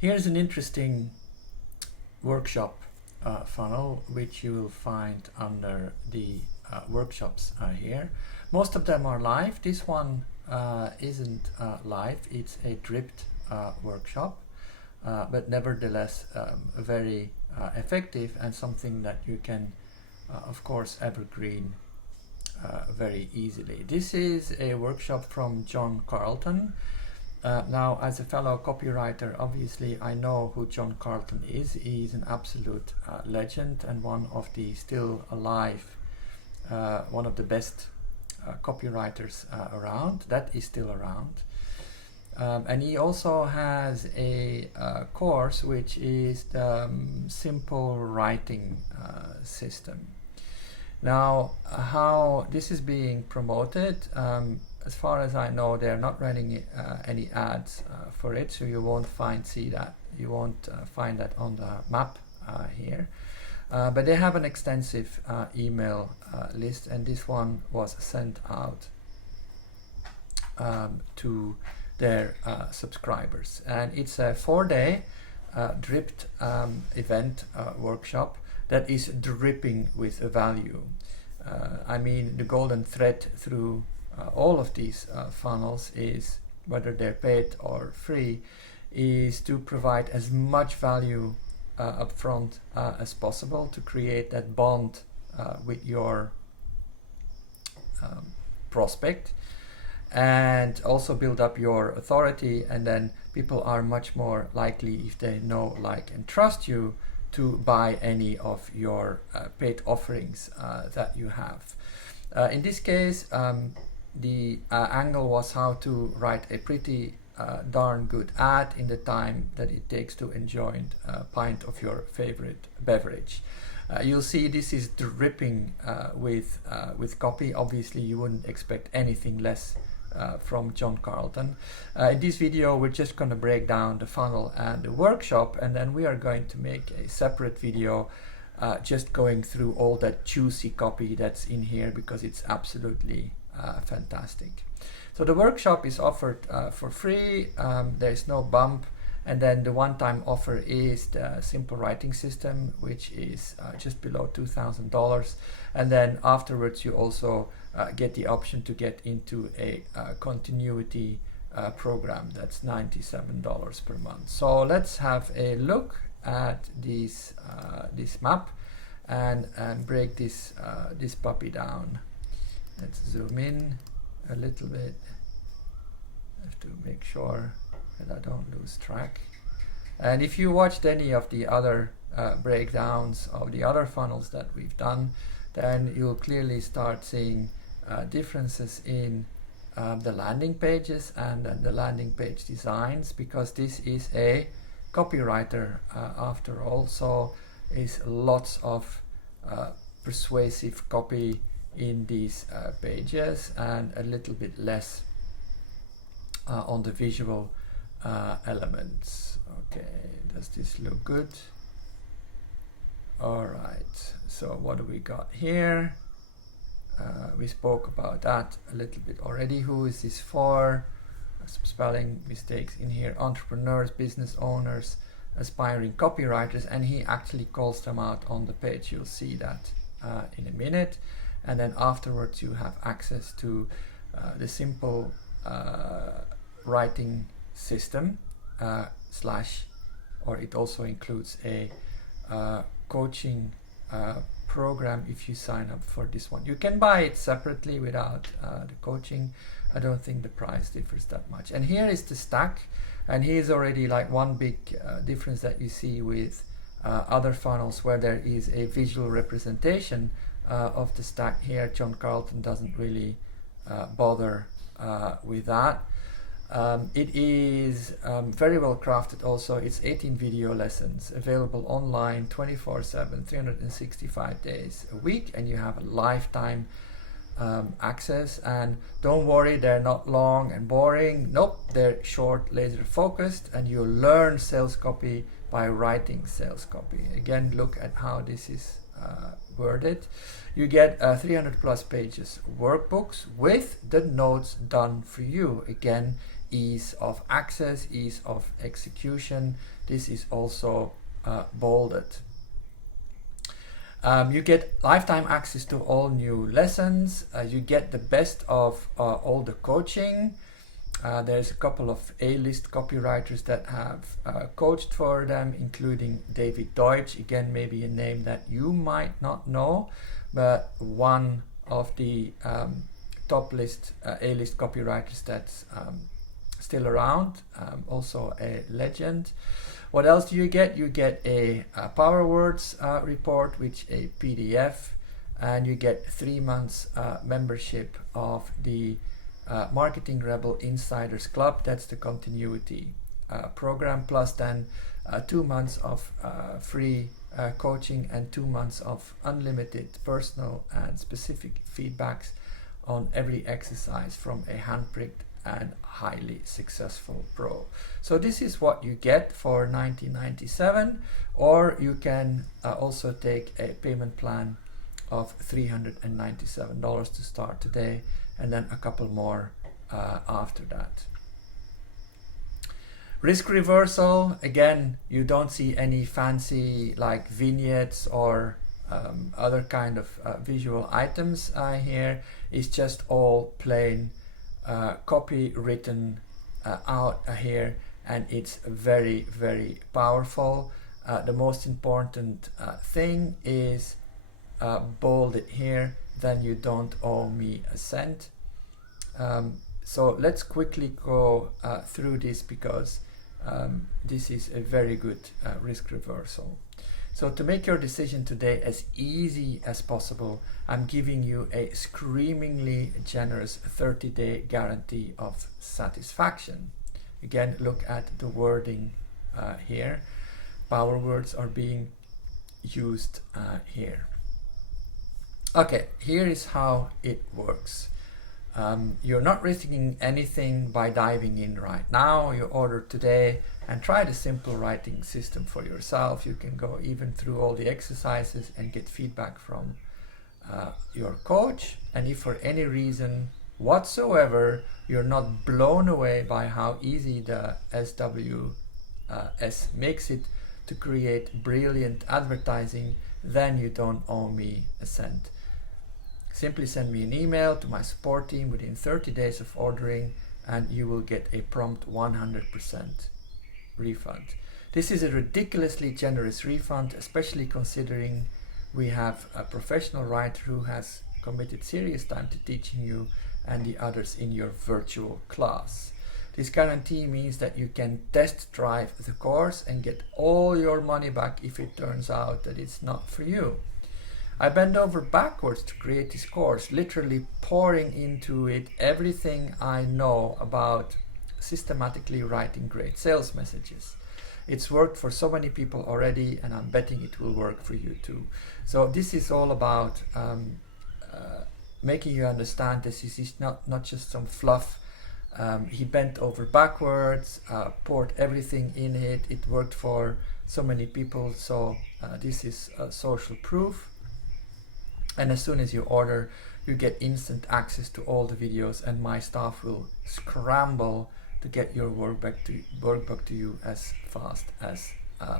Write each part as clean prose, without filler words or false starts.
Here's an interesting workshop funnel which you will find under the workshops here. Most of them are live. This one isn't live. It's a dripped workshop, but nevertheless very effective and something that you can of course evergreen very easily. This is a workshop from John Carlton. Now, as a fellow copywriter, obviously I know who John Carlton is. He's an absolute legend and one of the still alive, one of the best copywriters around, that is still around. And he also has a course which is the simple writing system. Now, how this is being promoted, as far as I know, they're not running any ads for it, so you won't find that on the map here. But they have an extensive email list, and this one was sent out to their subscribers. And it's a 4-day dripped event workshop that is dripping with value. I mean, the golden thread through all of these funnels is, whether they're paid or free, is to provide as much value upfront as possible to create that bond with your prospect, and also build up your authority, and then people are much more likely, if they know, like, and trust you, to buy any of your paid offerings that you have. In this case, the angle was how to write a pretty darn good ad in the time that it takes to enjoy a pint of your favorite beverage. You'll see this is dripping with copy. Obviously, you wouldn't expect anything less from John Carlton. In this video, we're just going to break down the funnel and the workshop, and then we are going to make a separate video just going through all that juicy copy that's in here, because it's absolutely fantastic. So the workshop is offered for free. There's no bump, and then the one-time offer is the simple writing system, which is just below $2,000, and then afterwards you also get the option to get into a continuity program that's $97 per month. So let's have a look at this map and break this puppy down. Let's zoom in a little bit. I have to make sure that I don't lose track. And if you watched any of the other breakdowns of the other funnels that we've done, then you'll clearly start seeing differences in the landing pages and the landing page designs, because this is a copywriter after all, so is lots of persuasive copy in these pages and a little bit less on the visual elements. Okay, does this look good? All right, so what do we got here? We spoke about that a little bit already. Who is this for? Some spelling mistakes in here. Entrepreneurs, business owners, aspiring copywriters, and he actually calls them out on the page. You'll see that in a minute. And then afterwards you have access to the simple writing system or it also includes a coaching program if you sign up for this one. You can buy it separately without the coaching. I don't think the price differs that much. And here is the stack, and here's already like one big difference that you see with other funnels where there is a visual representation of the stack. Here John Carlton doesn't really bother with that. It is very well crafted also. It's 18 video lessons available online 24/7, 365 days a week, and you have a lifetime access. And don't worry, they're not long and boring. Nope, they're short, laser focused, and you learn sales copy by writing sales copy. Again, look at how this is worded. You get 300 plus pages workbooks with the notes done for you. Again, ease of access, ease of execution. This is also bolded. You get lifetime access to all new lessons. You get the best of all the coaching. There's a couple of A-list copywriters that have coached for them, including David Deutsch. Again, maybe a name that you might not know, but one of the top list A-list copywriters that's still around, also a legend. What else do you get? You get a Power Words report, which a PDF, and you get 3 months membership of the Marketing Rebel Insiders Club. That's the continuity program, plus then 2 months of free coaching and 2 months of unlimited personal and specific feedbacks on every exercise from a handpicked and highly successful pro. So this is what you get for $19.97, or you can also take a payment plan of $397 to start today, and then a couple more after that. Risk reversal, again, you don't see any fancy like vignettes or other kind of visual items here. It's just all plain copy written out here, and it's very, very powerful. The most important thing is bolded here, then you don't owe me a cent. So let's quickly go through this, because this is a very good risk reversal. So to make your decision today as easy as possible, I'm giving you a screamingly generous 30-day guarantee of satisfaction. Again, look at the wording here. Power words are being used here. Okay, here is how it works. You're not risking anything by diving in right now. You order today and try the simple writing system for yourself. You can go even through all the exercises and get feedback from your coach. And if for any reason whatsoever you're not blown away by how easy the SWS makes it to create brilliant advertising, then you don't owe me a cent. Simply send me an email to my support team within 30 days of ordering, and you will get a prompt 100% refund. This is a ridiculously generous refund, especially considering we have a professional writer who has committed serious time to teaching you and the others in your virtual class. This guarantee means that you can test drive the course and get all your money back if it turns out that it's not for you. I bent over backwards to create this course, literally pouring into it everything I know about systematically writing great sales messages. It's worked for so many people already, and I'm betting it will work for you too. So this is all about making you understand this is not just some fluff. He bent over backwards, poured everything in it. It worked for so many people, so this is social proof. And as soon as you order, you get instant access to all the videos, and my staff will scramble to get your work back to you as fast as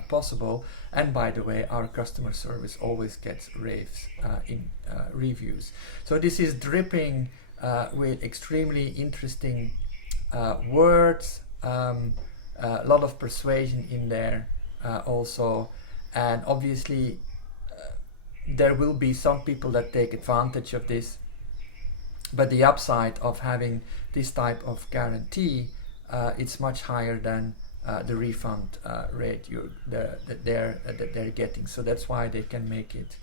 possible. And by the way, our customer service always gets raves in reviews. So this is dripping with extremely interesting words, a lot of persuasion in there also, and obviously there will be some people that take advantage of this, but the upside of having this type of guarantee, it's much higher than the refund rate that they're getting. So that's why they can make it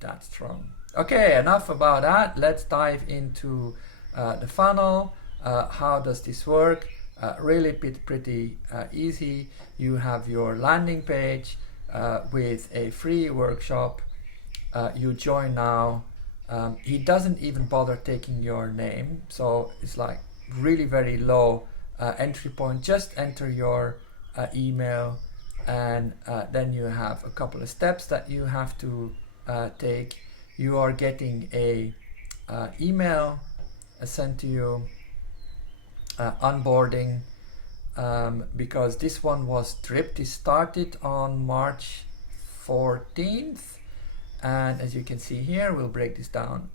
that strong. Okay, enough about that. Let's dive into the funnel. How does this work? Really pretty easy. You have your landing page with a free workshop. You join now. He doesn't even bother taking your name, so it's like really very low entry point. Just enter your email, and then you have a couple of steps that you have to take. You are getting a email sent to you onboarding, because this one was dripped. It started on March 14th, and as you can see here, we'll break this down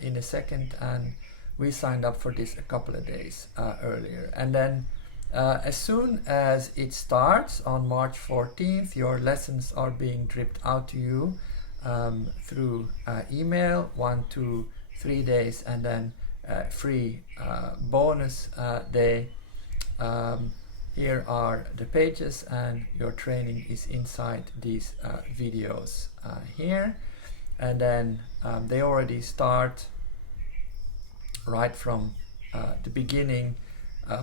in a second, and we signed up for this a couple of days earlier. And then as soon as it starts on March 14th, your lessons are being dripped out to you through email, 1 to 3 days, and then free bonus day. Here are the pages, and your training is inside these videos here. And then they already start right from the beginning,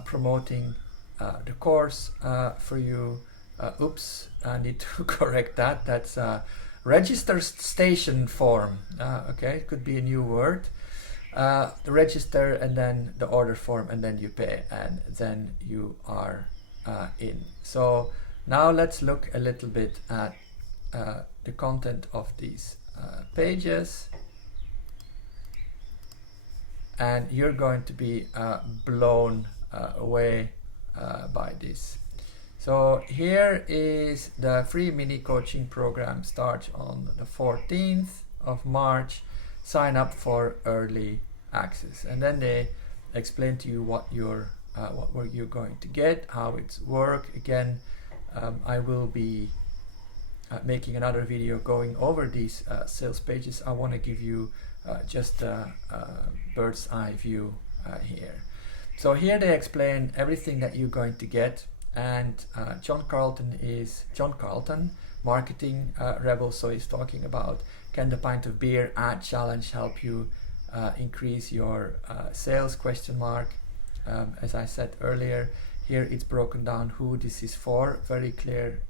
promoting the course for you. Oops, I need to correct that. That's a register station form. Okay, it could be a new word. The register, and then the order form, and then you pay, and then you are in. So now let's look a little bit at the content of these pages, and you're going to be blown away by this. So here is the free mini coaching program. Starts on the 14th of March. Sign up for early access, and then they explain to you what you're going to get, how it's work. Again, I will be making another video going over these sales pages. I want to give you just a bird's eye view here. So here they explain everything that you're going to get, and John Carlton, marketing rebel. So he's talking about, can the pint of beer ad challenge help you increase your sales ? As I said earlier, here it's broken down who this is for, very clear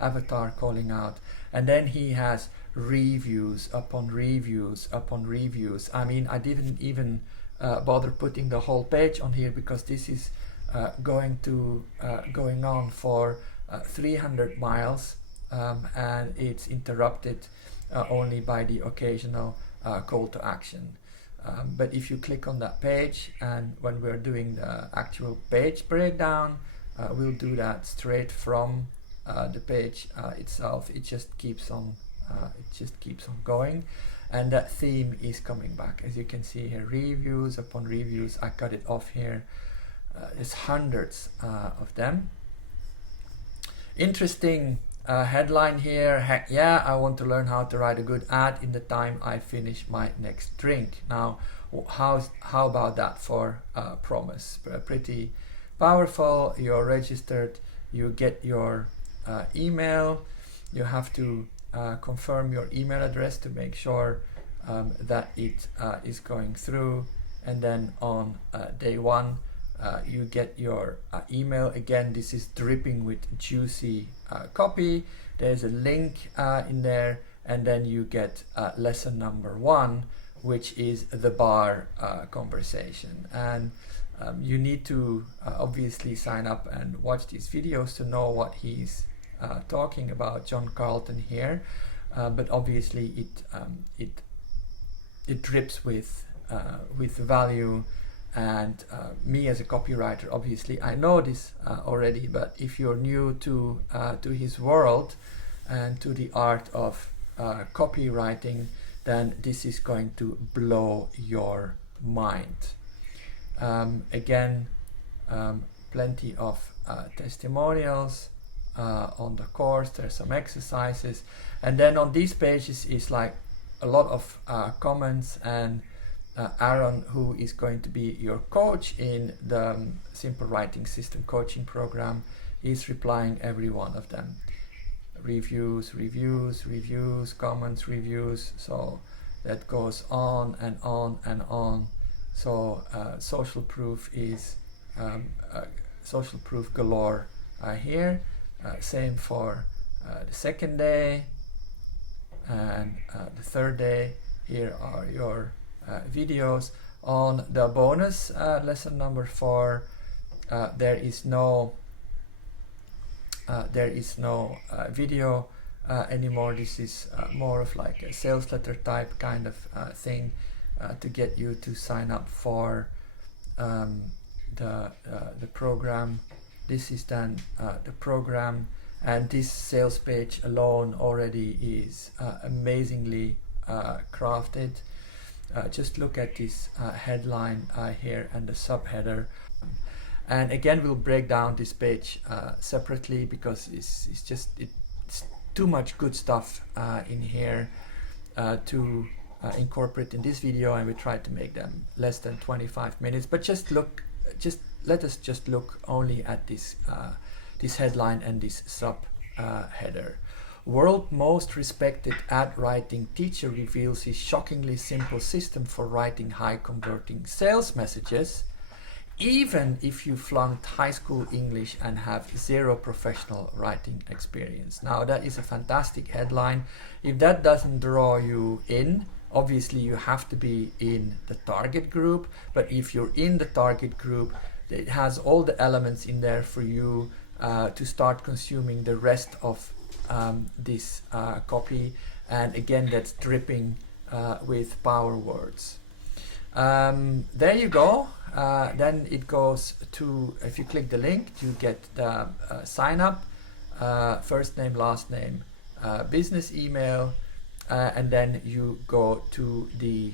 avatar calling out. And then he has reviews upon reviews upon reviews. I mean, I didn't even bother putting the whole page on here, because this is going on for 300 miles, and it's interrupted only by the occasional call to action. But if you click on that page, and when we're doing the actual page breakdown, we'll do that straight from the page itself. It just keeps on going, and that theme is coming back. As you can see here, reviews upon reviews. I cut it off here. There's hundreds of them. Interesting headline here. Heck yeah, I want to learn how to write a good ad in the time I finish my next drink. Now, how about that for promise? Pretty powerful. You're registered, you get your email. You have to confirm your email address to make sure that it is going through, and then on day one you get your email. Again, this is dripping with juicy copy. There's a link in there, and then you get lesson number 1, which is the bar conversation. And you need to obviously sign up and watch these videos to know what he's talking about, John Carlton here. But obviously it drips with value. And me as a copywriter, obviously I know this already, but if you're new to his world and to the art of copywriting, then this is going to blow your mind. Again, plenty of testimonials on the course. There's some exercises, and then on these pages is like a lot of comments, and Aaron, who is going to be your coach in the Simple Writing System coaching program, is replying every one of them. Reviews, comments, reviews. So that goes on and on and on. So social proof is social proof galore here. Same for the second day and the third day. Here are your videos. On the bonus lesson number 4, there is no video anymore. This is more of like a sales letter type kind of thing to get you to sign up for the program. This is then the program, and this sales page alone already is amazingly crafted. Just look at this headline here and the subheader. And again, we'll break down this page separately because it's too much good stuff in here to incorporate in this video, and we tried to make them less than 25 minutes. But let us just look only at this this headline and this subheader. World most respected ad writing teacher reveals his shockingly simple system for writing high converting sales messages, even if you flunked high school English and have zero professional writing experience. Now that is a fantastic headline. If that doesn't draw you in, obviously you have to be in the target group, but if you're in the target group, it has all the elements in there for you to start consuming the rest of this copy, and again, that's dripping with power words. There you go. Then it goes to, if you click the link, you get the sign up, first name, last name, business email, and then you go to the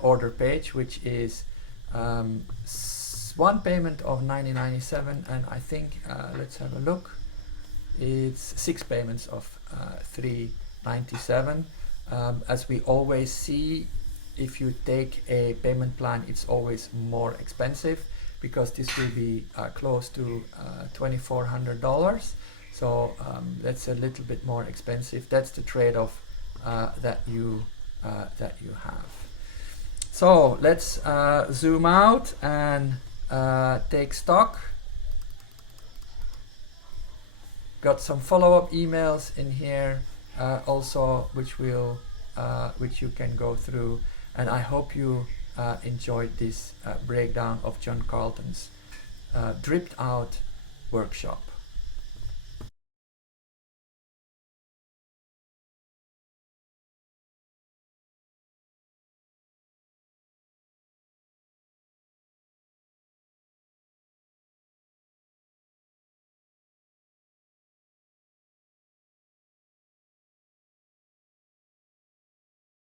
order page, which is one payment of $90.97, and I think let's have a look. It's 6 payments of $397. As we always see, if you take a payment plan, it's always more expensive because this will be close to $2,400. So that's a little bit more expensive. That's the trade-off that you have. So let's zoom out and take stock. Got some follow-up emails in here also, which you can go through, and I hope you enjoyed this breakdown of John Carlton's dripped out workshop.